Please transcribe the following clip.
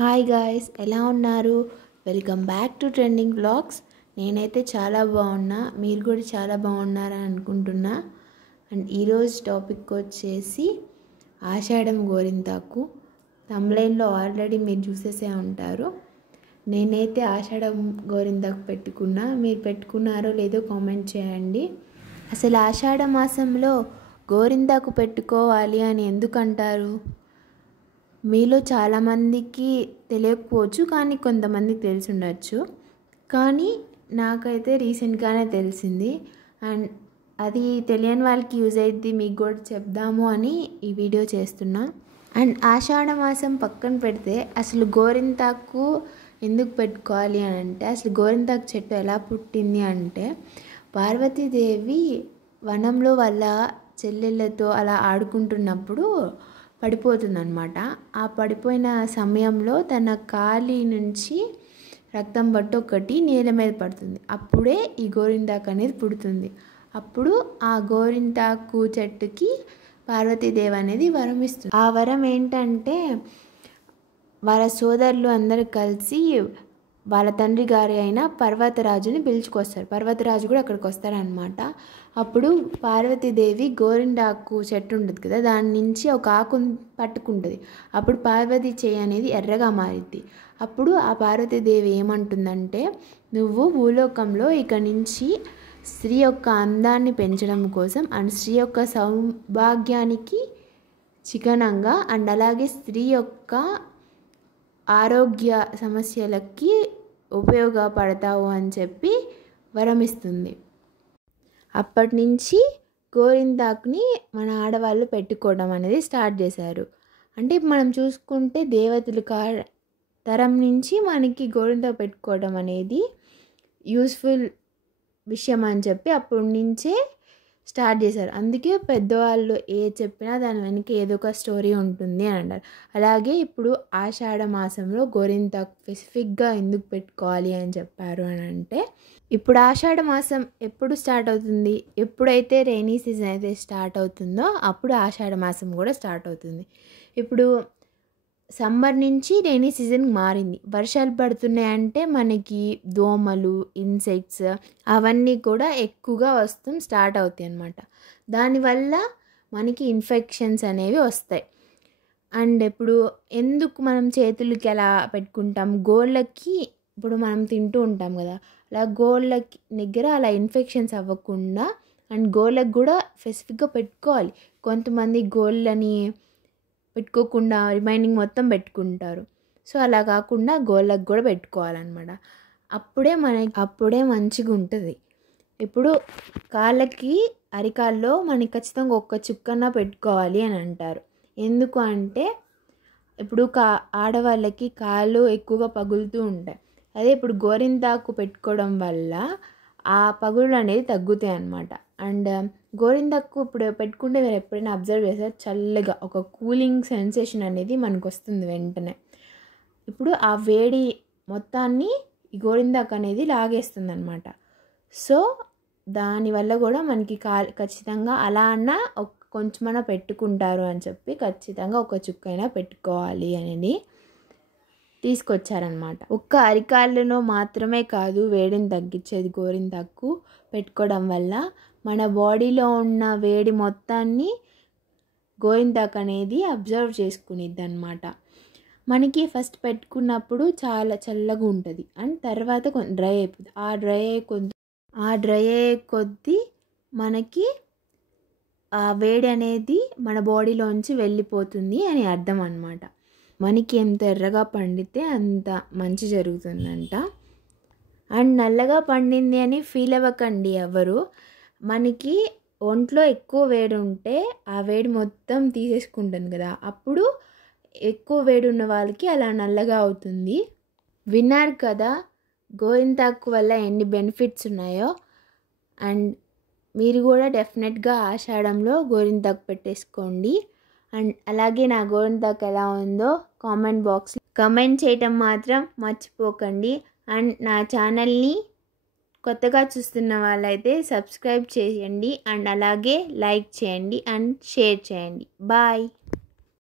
Hi guys, ఎలా ఉన్నారు? Welcome back to trending vlogs. నేనైతే చాలా బాగున్నా, మీరు కూడా చాలా బాగున్నారని అనుకుంటున్నా. అండ్ ఈరోజు టాపిక్ వచ్చేసి ఆషాఢం గోరింతాకు. తమ్లైన్లో ఆల్రెడీ మీరు చూసేసే ఉంటారు. నేనైతే ఆషాఢం గోరింతాకు పెట్టుకున్నా. మీరు పెట్టుకున్నారో లేదో కామెంట్ చేయండి. అసలు ఆషాఢ మాసంలో గోరింతాకు పెట్టుకోవాలి అని ఎందుకంటారు? మీలో చాలామందికి తెలియకపోవచ్చు, కానీ కొంతమందికి తెలిసి ఉండొచ్చు. కానీ నాకైతే రీసెంట్గానే తెలిసింది. అండ్ అది తెలియని వాళ్ళకి యూజ్ అయ్యిద్ది, మీకు కూడా చెప్దాము అని ఈ వీడియో చేస్తున్నా. అండ్ ఆషాఢ మాసం పక్కన పెడితే అసలు గోరింతాకు ఎందుకు పెట్టుకోవాలి అని అంటే, అసలు గోరింతాకు చెట్టు ఎలా పుట్టింది అంటే, పార్వతీదేవి వనంలో వాళ్ళ చెల్లెళ్ళతో అలా ఆడుకుంటున్నప్పుడు పడిపోతుందన్నమాట. ఆ పడిపోయిన సమయంలో తన కాలి నుంచి రక్తం బట్ట ఒకటి నేల మీద పడుతుంది. అప్పుడే ఈ గోరింతాకు అనేది పుడుతుంది. అప్పుడు ఆ గోరింతాకు చెట్టుకి పార్వతీదేవి అనేది వరం ఇస్తుంది. ఆ వరం ఏంటంటే, వాళ్ళ సోదరులు అందరూ కలిసి వాళ్ళ తండ్రి గారి అయిన పర్వతరాజుని పిలుచుకొస్తారు. పర్వతరాజు కూడా అక్కడికి వస్తారనమాట. అప్పుడు పార్వతీదేవి గోరింటాకు చెట్టు ఉంటుంది కదా, దాని నుంచి ఒక ఆకుని పట్టుకుంటుంది. అప్పుడు పార్వతీ చేయి అనేది ఎర్రగా మారిద్ది. అప్పుడు ఆ పార్వతీదేవి ఏమంటుందంటే, నువ్వు భూలోకంలో ఇక నుంచి స్త్రీ యొక్క అందాన్ని పెంచడం కోసం అండ్ స్త్రీ యొక్క సౌభాగ్యానికి చిహ్నంగా అండ్ అలాగే స్త్రీ యొక్క ఆరోగ్య సమస్యలకి ఉపయోగపడతావు అని చెప్పి వరమిస్తుంది. అప్పటి నుంచి గోరింతాకుని మన ఆడవాళ్ళు పెట్టుకోవడం అనేది స్టార్ట్ చేశారు. అంటే మనం చూసుకుంటే దేవతలు తరం నుంచి మనకి గోరింతాకు పెట్టుకోవడం అనేది యూస్ఫుల్ విషయం అని చెప్పి అప్పటి నుంచే స్టార్ట్ చేశారు. అందుకే పెద్దవాళ్ళు ఏ చెప్పినా దాని వెనక ఏదో ఒక స్టోరీ ఉంటుంది అని అంటారు. అలాగే ఇప్పుడు ఆషాఢ మాసంలో గోరింతాకు స్పెసిఫిక్గా ఎందుకు పెట్టుకోవాలి అని చెప్పారు అని అంటే, ఇప్పుడు ఆషాఢ మాసం ఎప్పుడు స్టార్ట్ అవుతుంది? ఎప్పుడైతే రైనీ సీజన్ అయితే స్టార్ట్ అవుతుందో అప్పుడు ఆషాఢ మాసం కూడా స్టార్ట్ అవుతుంది. ఇప్పుడు సమ్మర్ నుంచి రైనీ సీజన్ మారింది. వర్షాలు పడుతున్నాయంటే మనకి దోమలు, ఇన్సెక్ట్స్ అవన్నీ కూడా ఎక్కువగా స్టార్ట్ అవుతాయి అన్నమాట. దానివల్ల మనకి ఇన్ఫెక్షన్స్ అనేవి వస్తాయి. అండ్ ఇప్పుడు ఎందుకు మనం చేతులకి ఎలా పెట్టుకుంటాం, గోళ్ళకి ఇప్పుడు మనం తింటూ ఉంటాం కదా, అలా గోళ్ళకి దగ్గర అలా ఇన్ఫెక్షన్స్ అవ్వకుండా అండ్ గోళ్ళకి కూడా స్పెసిఫిక్గా పెట్టుకోవాలి. కొంతమంది గోళ్ళని పెట్టుకోకుండా రిమైనింగ్ మొత్తం పెట్టుకుంటారు. సో అలా కాకుండా గోళ్ళకు కూడా పెట్టుకోవాలన్నమాట. అప్పుడే మంచిగా ఉంటుంది. ఇప్పుడు కాళ్ళకి అరికాల్లో మనకి ఖచ్చితంగా ఒక్క చుక్కన పెట్టుకోవాలి అని అంటారు. ఎందుకు అంటే, ఇప్పుడు ఆడవాళ్ళకి కాళ్ళు ఎక్కువగా పగులుతూ ఉంటాయి. అదే ఇప్పుడు గోరింతాకు పెట్టుకోవడం వల్ల ఆ పగులు అనేది తగ్గుతాయి అన్నమాట. అండ్ గోరింతాకు ఇప్పుడు పెట్టుకుంటే మీరు ఎప్పుడైనా అబ్జర్వ్ చేస్తే చల్లగా ఒక కూలింగ్ సెన్సేషన్ అనేది మనకు వస్తుంది వెంటనే. ఇప్పుడు ఆ వేడి మొత్తాన్ని ఈ గోరింతాకు అనేది లాగేస్తుంది అన్నమాట. సో దానివల్ల కూడా మనకి ఖచ్చితంగా అలా అన్నా కొంచెమైనా పెట్టుకుంటారు అని చెప్పి ఖచ్చితంగా ఒక చుక్కైనా పెట్టుకోవాలి అనేది తీసుకొచ్చారనమాట. ఒక్క అరికాళ్ళలో మాత్రమే కాదు వేడిని తగ్గించేది గోరింతాకు పెట్టుకోవడం వల్ల. మన బాడీలో ఉన్న వేడి మొత్తాన్ని గోరింతాకు అనేది అబ్జర్వ్ చేసుకునిద్ది అనమాట. మనకి ఫస్ట్ పెట్టుకున్నప్పుడు చాలా చల్లగా ఉంటుంది అండ్ తర్వాత డ్రై అయిపోతుంది. ఆ డ్రై అయ్యే కొద్దీ మనకి ఆ వేడి అనేది మన బాడీలోంచి వెళ్ళిపోతుంది అని అర్థం అన్నమాట. మనకి ఎంత ఎర్రగా పండితే అంత మంచి జరుగుతుందంట. అండ్ నల్లగా పండింది అని ఫీల్ అవ్వకండి ఎవరు. మనకి ఒంట్లో ఎక్కువ వేడి ఉంటే ఆ వేడి మొత్తం తీసేసుకుంటుంది కదా, అప్పుడు ఎక్కువ వేడి ఉన్న వాళ్ళకి అలా నల్లగా అవుతుంది. విన్నారు కదా గోరింతాకు వల్ల ఎన్ని బెనిఫిట్స్ ఉన్నాయో. అండ్ మీరు కూడా డెఫినెట్గా ఆషాఢంలో గోరింతాకు పెట్టేసుకోండి. అండ్ అలాగే నా గోరింతాకు ఎలా ఉందో కామెంట్ బాక్స్లో కామెంట్ చేయటం మాత్రం మర్చిపోకండి. అండ్ నా ఛానల్ని కొత్తగా చూస్తున్న వాళ్ళైతే సబ్స్క్రైబ్ చేయండి అండ్ అలాగే లైక్ చేయండి అండ్ షేర్ చేయండి. బాయ్.